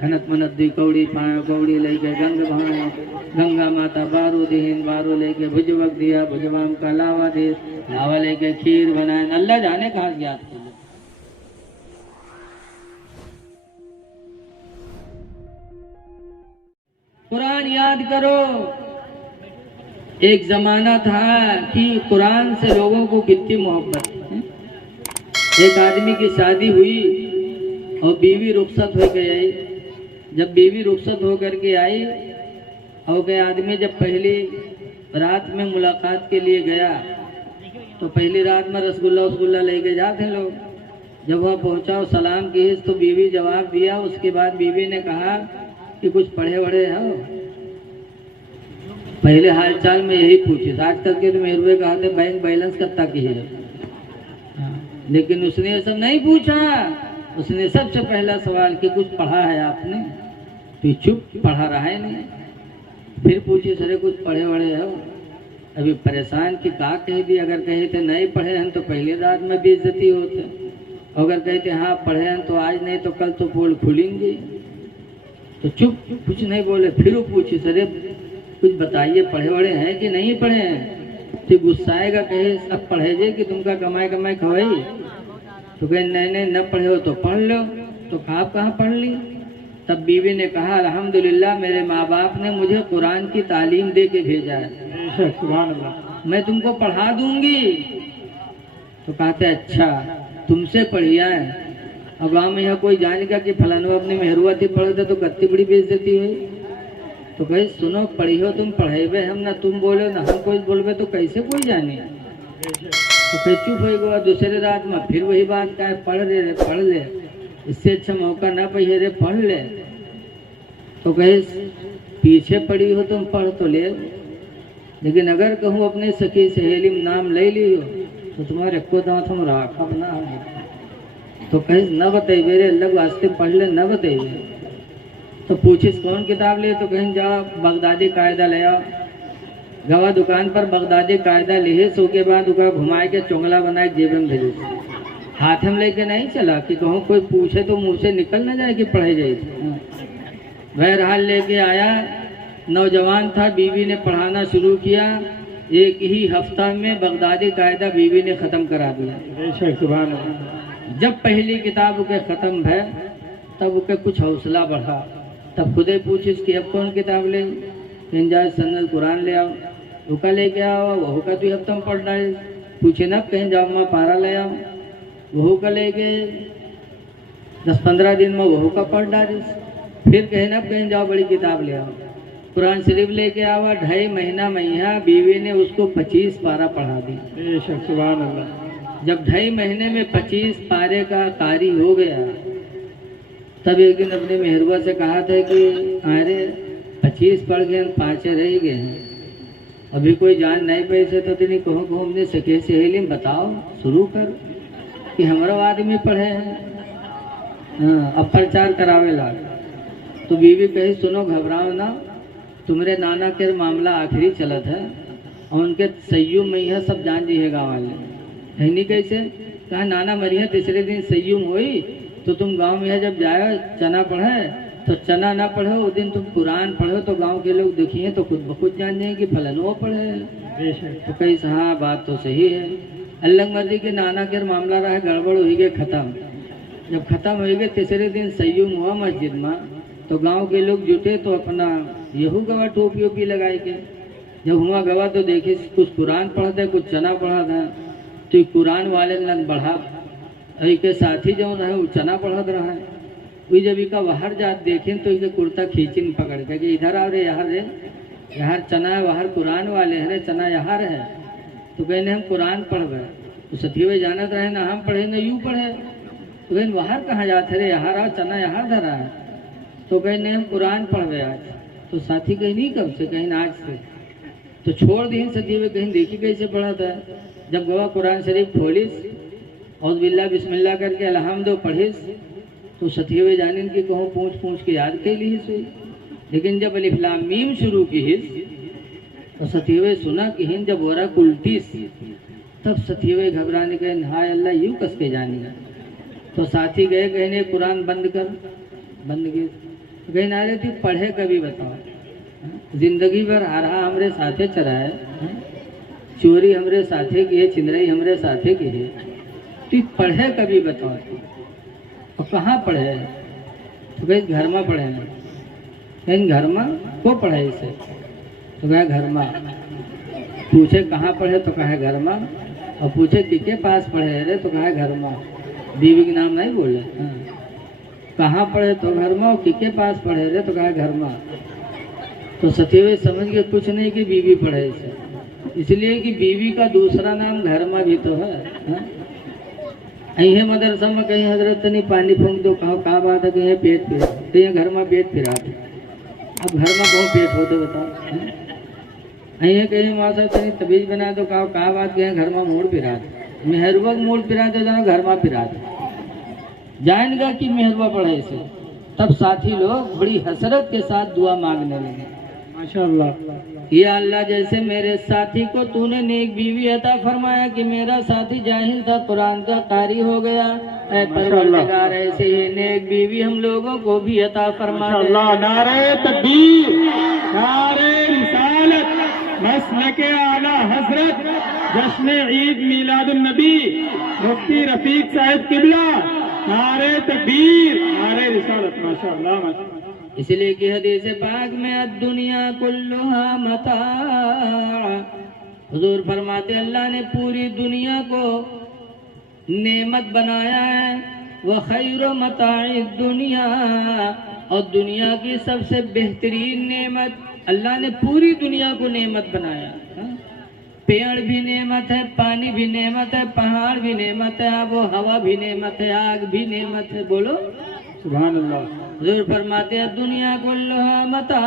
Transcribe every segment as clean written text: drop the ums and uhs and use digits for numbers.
खनत मनत दी कौड़ी पायो कौड़ी लेके गंग भायो गंगा माता बारो दीन बारो लेके भुजवक दिया भुजवाम का लावा दे लावा लेके खीर बनाए अल्लाह जाने कहाँ से याद कर लो। कुरान याद करो। एक जमाना था कि कुरान से लोगों को कितनी मोहब्बत है। एक आदमी की शादी हुई और बीवी रुखसत हो के आई। जब बीवी रुखसत होकर के आई और के आदमी जब पहली रात में मुलाकात के लिए गया तो पहली रात में रसगुल्ला वसगुल्ला लेके जाते लोग। जब वह पहुंचा और सलाम की तो बीवी जवाब दिया। उसके बाद बीवी ने कहा कि कुछ पढ़े वढ़े हो। पहले हालचाल में यही पूछी। आज तक के तो मेरे कहा थे बैंक बैलेंस कत्ता की है, लेकिन उसने ये सब नहीं पूछा। उसने सबसे पहला सवाल कि कुछ पढ़ा है आपने? तो चुप, पढ़ा रहा है नहीं। फिर पूछी सरे कुछ पढ़े वढ़े हो? अभी परेशान कि का कह दी। अगर कहे थे नहीं पढ़े हैं तो पहले रात में बेइज्जती होते, अगर कहते हाँ पढ़े हैं तो आज नहीं तो कल तो पोल खुलेंगे। तो चुप, कुछ नहीं बोले। फिर वो पूछी सरे कुछ बताइए पढ़े वढ़े हैं कि नहीं पढ़े हैं? तो गुस्साएगा, कहे अब पढ़े जे कि तुमका कमाई कमाई खवाई। तो कहे नहीं न पढ़े हो तो पढ़ लो। तो कहाँ पढ़ ली? तब बीवी ने कहा अल्हम्दुलिल्लाह मेरे माँ बाप ने मुझे कुरान की तालीम दे के भेजा है, मैं तुमको पढ़ा दूंगी। तो कहते अच्छा तुमसे पढ़िया है। अब गाँव में यहाँ कोई जानेगा कि फलाना अपने मेहरुआ थी पढ़े थे तो कत्ती बड़ी बेइज्जती हुई। तो कहे सुनो पढ़ी हो तुम पढ़ेबे हम ना तुम बोले ना हम कोई बोलबे तो कैसे कोई जाने। तो फिर चुप हो गया। दूसरे रात में फिर वही बात का पढ़ ले, इससे अच्छा मौका ना पहिए रे पढ़ ले। तो कहे पीछे पड़ी हो तुम पढ़ तो ले, लेकिन अगर कहूँ अपने सखी सहेली में नाम ले ली हो तो तुम्हारे को दांत हम राखा ना। तो कहे न बताइए रे अलग वास्ते पढ़ ले न बताइए। तो पूछिस कौन किताब ले? तो कहीं जाओ बगदादी कायदा ले आओ। गवा दुकान पर बगदादी कायदा ले सो के बाद उका घुमाए के चोंगला बनाए जेब में भेजे। हाथ में लेके नहीं चला कि कहूँ कोई पूछे तो मुँह से निकल ना जाए कि पढ़े जाए। बहरहाल लेके आया। नौजवान था, बीवी ने पढ़ाना शुरू किया। एक ही हफ्ता में बगदादी कायदा बीवी ने ख़त्म करा दिया। जब पहली किताब के ख़त्म है तब उके कुछ हौसला बढ़ा। तब खुदे पूछिस कि अब कौन किताब ले? जाए सन्नत कुरान ले आओ। हुका लेके आओ, वहू का 2 हफ्ता में पढ़ डाले। पूछे ना कहीं जाओ माँ पारा ले आओ, वहू का लेके 10-15 दिन में वहू का पढ़ डाले। फिर कहे ना कहीं जाओ बड़ी किताब ले आओ। कुरान शरीफ लेके आवा। 2.5 महीना मैया बीवी ने उसको 25 पारा पढ़ा दी। सुभान अल्लाह। जब 2.5 महीने में 25 पारे का कारी हो गया तब एक दिन अपने मेहरबा से कहा था कि अरे 25 पढ़ गए 5 रह गए हैं, अभी कोई जान नहीं पैसे तो नहीं कहो को हमने सके सहेली बताओ शुरू कर कि हमारा आदमी पढ़े हैं। हाँ अब प्रचार करावे ला। तो बीवी कही सुनो घबराओ ना, तुम्हारे नाना के मामला आखिरी चलत है और उनके सयुम में यह सब जान जी गाँव वाले है। नहीं कैसे कहा नाना मरिया तीसरे दिन सयुम हुई तो तुम गांव में जब जाए चना पढ़े तो चना ना पढ़ो उस दिन तुम कुरान पढ़ो तो गांव के लोग देखिए तो खुद ब खुद जान जाएंगे कि फलानो पढ़े। तो कहीं हाँ बात तो सही है। अल्लाह मर्जी के नाना के मामला रहा गड़बड़ हो गए ख़त्म। जब ख़त्म हो गए तीसरे दिन सयुम हुआ मस्जिद में तो गांव के लोग जुटे तो अपना यहू गवा टोपी ओपी लगाए के। जब हुआ गवा तो देखे कुछ कुरान पढ़ते कुछ चना पढ़ा था। तो कुरान वाले ने बढ़ा के साथी जो है वो चना पढ़त रहा है। वही जब इका बाहर जात देखें तो इसे कुर्ता खींचिन पकड़ के कि इधर आओ रे यहाँ चना है बाहर कुरान वाले है रे चना यहाँ है। तो कहने हम कुरान पढ़ गए तो सती हुए जानत रहे ना हम पढ़े ना यूँ पढ़े। तो कहने बाहर कहाँ जाते रे यहाँ रहा चना यहाँ धरा है। तो कहने हम कुरान पढ़ गए आज। तो साथी कहीं नहीं कब से कहीं आज से तो छोड़ दी सती हुए कहीं देखी कैसे पढ़ा था। जब गवा कुरान शरीफ खोलिस और बिल्ला बिस्मिल्लाह करके अलहम्दो पढ़िस तो सती हुए जानिन की कहूँ पूछ के याद के ली हुई। लेकिन जब अलिफ लाम मीम शुरू की हिस तो सती हुए सुना कि हिंद जब हो रहा कुलतीस तब सती हुए घबराने गए हाय अल्लाह यूँ कस के जानेगा। तो साथी गए कहने कुरान बंद कर। बंदगी कहीं ना रही थी, पढ़े कभी बताओ। जिंदगी भर हारा हमरे साथे चराए, चोरी हमरे साथे की है, चिंदरई हमरे साथे की है, तू पढ़े कभी बताओ तू? और कहाँ पढ़े? तो कहीं घर में पढ़े नहीं, कहीं घर में को पढ़े इसे? तो कहे घर में। पूछे कहाँ पढ़े तो कहे घर में, और पूछे किसके पास पढ़े रे तो कहे घर में। बीवी के नाम नहीं बोले। हाँ। कहाँ पढ़े तो घर में, और किसके पास पढ़े रे तो कहे घर में। तो सतीवे समझ के कुछ नहीं कि बीवी पढ़े इसे, इसलिए कि बीवी का दूसरा नाम घर में भी तो है। हाँ? अहे मदरसा में कहीं हजरत नहीं पानी फूंक दो, कहा बात है, कहीं पेट फिरा, कहीं घर में पेट फिरा। अब घर में बहुत पेट होते बताओ। अहे कहीं मासा तनी तबीज बना दो, कहा बात कहीं घर में मूड फिरा, मेहरबा मूड फिरा दो, जानो घर में फिरा दो। जानेगा कि मेहरबा पढ़े से, तब साथी लोग बड़ी हसरत के साथ दुआ मांगने लगे। माशाअल्लाह। या अल्लाह, जैसे मेरे साथी को तूने नेक बीवी अता फरमाया कि मेरा साथी जाहिल था, कुरान का कारी हो गया, ऐ परवरदिगार ऐसे ही नेक बीवी हम लोगों को भी अता फरमा दे। नारे तकबीर, नारे रिसालत, मसलके आला हजरत, जश्न ईद मिलादुन नबी, मुफ्ती रफीक साहिब किबला, नारे तकबीर, नारे रिसालत। माशाअल्लाह, माशाअल्लाह। इसलिए कि हदीस पाक में दुनिया कुल्लुहा मता, हुजूर फरमाते अल्लाह ने पूरी दुनिया को नेमत बनाया है। वह खैर मताई दुनिया, और दुनिया की सबसे बेहतरीन नेमत, अल्लाह ने पूरी दुनिया को नेमत बनाया। पेड़ भी नेमत है, पानी भी नेमत है, पहाड़ भी नेमत है, वो हवा भी नेमत है, आग भी नेमत है। बोलो सुभान अल्लाह। हुजूर फरमाते हैं दुनिया कुल्लुहा मता,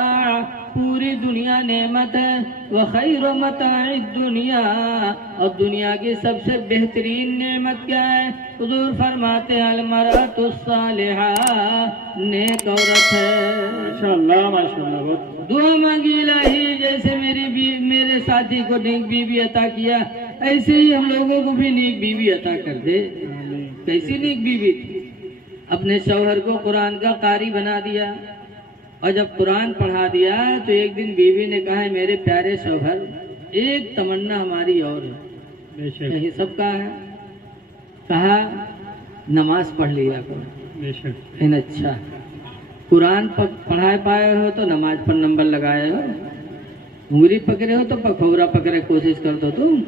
पूरी दुनिया नेमत है। वह खैर मताई दुनिया, और दुनिया की सबसे बेहतरीन नेमत क्या है? हुजूर फरमाते हैं अल मरअतु सालिहा, नेक औरत है। माशाअल्लाह, माशाअल्लाह। दुआ मांगी इलाही, जैसे मेरे साथी को नेक बीवी अता किया, ऐसे ही हम लोगों को भी नेक बीवी अता कर दे। कैसी नेक बीवी थी? अपने शौहर को कुरान का कारी बना दिया, और जब कुरान पढ़ा दिया तो एक दिन बीवी ने कहा मेरे प्यारे शौहर, एक तमन्ना हमारी और है। यही सब कहा है, कहा नमाज पढ़ लिया करो। अच्छा, कुरान पढ़ाए पाए हो तो नमाज पर नंबर लगाए हो, उंगली पकड़े हो तो पखौरा पकड़े कोशिश कर दो तुम,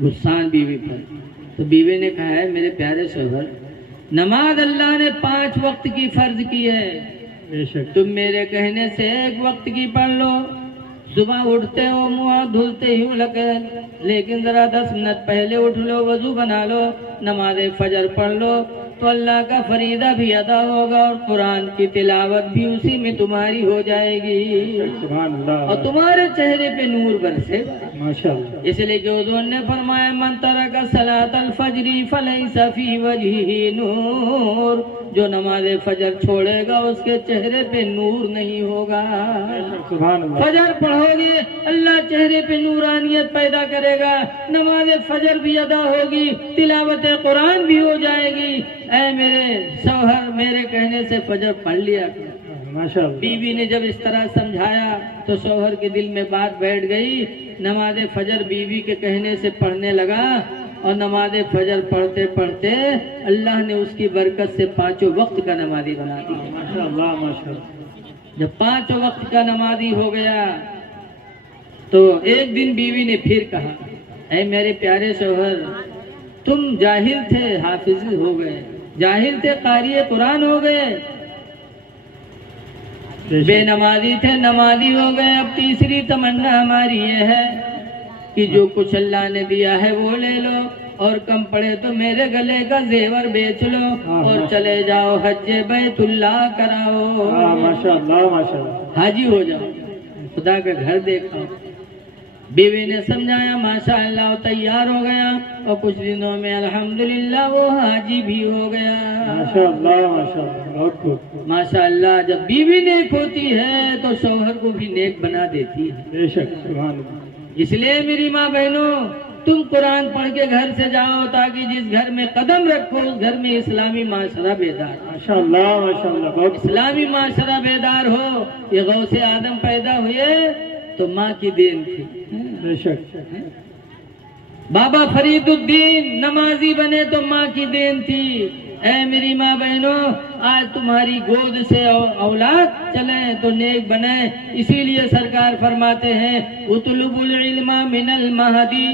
गुस्सान बीवी पर। तो बीवी ने कहा है मेरे प्यारे शौहर, नमाज अल्लाह ने 5 वक्त की फर्ज की है, तुम मेरे कहने से 1 वक्त की पढ़ लो। सुबह उठते हो मुँह धुलते ही लगे, लेकिन जरा 10 मिनट पहले उठ लो, वजू बना लो, नमाज फजर पढ़ लो, तो अल्लाह का फरीदा भी अदा होगा और कुरान की तिलावत भी उसी में तुम्हारी हो जाएगी, और तुम्हारे चेहरे पे नूर बरसेगा। माशाअल्लाह। इसलिए कि हुजूर ने फरमाया मन तरका सलातल फजरी फलैसा फी वजहिही नूर, जो नमाज फजर छोड़ेगा उसके चेहरे पे नूर नहीं होगा। फजर पढ़ोगे अल्लाह चेहरे पे नूरानियत पैदा करेगा, नमाज फजर भी अदा होगी, तिलावत कुरान भी हो जाएगी। ऐ मेरे शौहर, मेरे कहने से फजर पढ़ लिया। माशाअल्लाह। बीवी ने जब इस तरह समझाया तो शौहर के दिल में बात बैठ गई। नमाज फजर बीवी के कहने से पढ़ने लगा, और नमाज फजर पढ़ते पढ़ते अल्लाह ने उसकी बरकत से 5 वक्त का नमाजी बना दिया। माशाअल्लाह, माशाअल्लाह। जब 5 वक्त का नमाजी हो गया तो एक दिन बीवी ने फिर कहा, ऐ मेरे प्यारे शौहर, तुम जाहिल थे हाफिज हो गए, जाहिल थे कारी कुरान हो गए, बेनमाजी थे नमाजी हो गए। अब तीसरी तमन्ना हमारी ये है कि जो कुछ अल्लाह ने दिया है वो ले लो, और कम पड़े तो मेरे गले का जेवर बेच लो और चले जाओ हज्जे बैतुल्लाह कराओ। माशाअल्लाह, माशाअल्लाह। हाजी हो जाओ, खुदा का घर देखो। बीवी ने समझाया, माशाअल्लाह, तैयार हो गया, और कुछ दिनों में अल्हम्दुलिल्लाह वो हाजी भी हो गया। माशाअल्लाह, माशाअल्लाह, माशाअल्लाह। जब बीवी नेक होती है तो शौहर को भी नेक बना देती है। बेशक, सुभान अल्लाह। इसलिए मेरी माँ बहनों, तुम कुरान पढ़ के घर से जाओ, ताकि जिस घर में कदम रखो उस घर में इस्लामी माशरा बेदार, माशाल्लाह माशाल्लाह, बहुत इस्लामी माशरा बेदार हो। ये गौसे आदम पैदा हुए तो माँ की देन थी। बेशक। बाबा फरीदुद्दीन नमाजी बने तो माँ की देन थी। ऐ मेरी माँ बहनों, आज तुम्हारी गोद से औलाद चले तो नेक बने। इसीलिए सरकार फरमाते हैं उतलुबुल इल्मा मिनल महदी,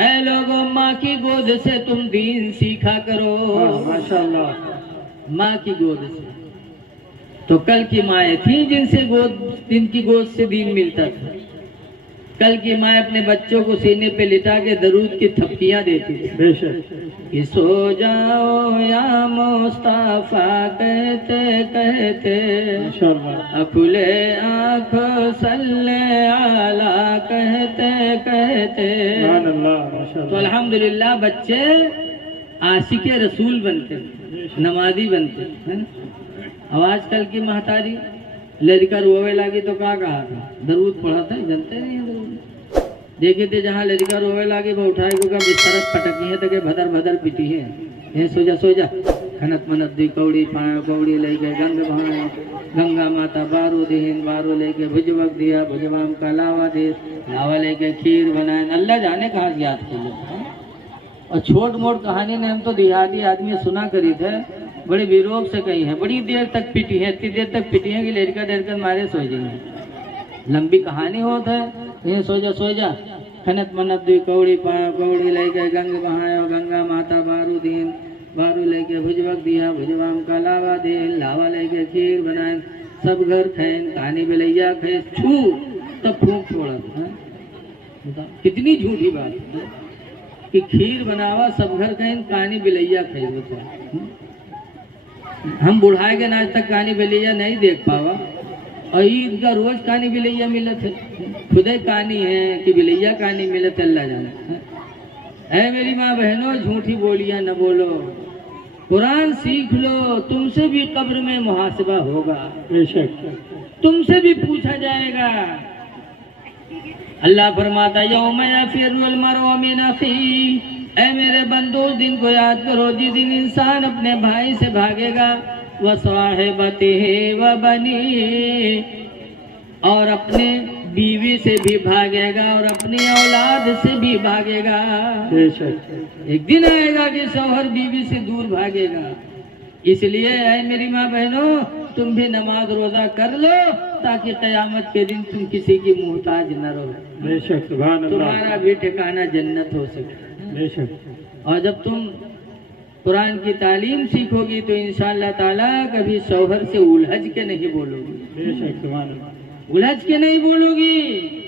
ऐ लोगों माँ की गोद से तुम दीन सीखा करो। माशाल्लाह, माँ की गोद से। तो कल की माएँ थी जिनकी गोद से दीन मिलता था। कल की माँ अपने बच्चों को सीने पे लिटा के दरूद की थपकियां देती थी। बेशक। कि सो जाओ या मुस्तफा कहते कहते, माशाल्लाह, खुले आँखों सल्ले आला कहते कहते। सुभान अल्लाह, तो माशाल्लाह। अल्हम्दुलिल्लाह बच्चे आशिके रसूल बनते, नमाजी बनते हैं। अब आजकल की महतारी लड़का रोवे लगी तो क्या कहा था, दरूद पढ़ा था, जानते नहीं है दरूद। देखे थे जहाँ लड़का रोवे लगी वो उठाए को बिस्तर फटकी है तो के भदर भदर पीटी है। ये सो जा खनत मनत दी कौड़ी पाए कौड़ी लेके गंग बहाए, गंगा माता बारू दीन बारू लेके भुजवक दिया, भुजवाम का लावा दे, लावा लेके खीर बनाए। अल्लाह जाने कहाँ से याद कर लो। और छोट मोट कहानी ने हम तो देहाती आदमी सुना करी थे, बड़े विरोध से कही है, बड़ी देर तक पीटी है, इतनी देर तक पीटी है कि लड़का डर मारे सो जाएंगे। लंबी कहानी होता है। ये सो जा खनत मनत दी कौड़ी पाया कौड़ी लेके गंग बहायो, गंगा माता बारू दीन बारू लेके भुजवक दिया, भुजवाम का लावा दे, लावा लेके खीर बनाए। सब घर खैन कहानी बिलैया खे छू तब फूंक छोड़ा। कितनी झूठी बात है कि खीर बनावा सब घर खैन कहानी बिलैया खे। हम बुढ़ाए के आज तक कहानी बिलैया नहीं देख पावा, और ईद का रोज कहानी बिलैया मिलत है। खुदे कहानी है कि बिलैया कहानी मिलत है, अल्लाह जाने। है मेरी माँ बहनों, झूठी बोलियां न बोलो, कुरान सीख लो। तुमसे भी कब्र में मुहासिबा होगा, बेशक। तुमसे भी पूछा जाएगा। अल्लाह फरमाता यौम यफिरुल मरउ मिन अखी, ऐ मेरे बंदो दिन को याद करो जिस दिन इंसान अपने भाई से भागेगा, व साहिबतिही व बनी, और अपने बीवी से भी भागेगा और अपनी औलाद से भी भागेगा। बेशक। एक दिन आएगा कि शौहर बीवी से दूर भागेगा। इसलिए ऐ मेरी माँ बहनों, तुम भी नमाज रोजा कर लो ताकि कयामत के दिन तुम किसी की मोहताज न रहो। बेशक, सुभान अल्लाह। तुम्हारा भी ठिकाना जन्नत हो सके। बेशक। और जब तुम कुरान की तालीम सीखोगी तो इंशाअल्लाह ताला कभी शौहर से उलझ के नहीं बोलोगी। बेशक, सुभान अल्लाह। उलझ के नहीं बोलोगी।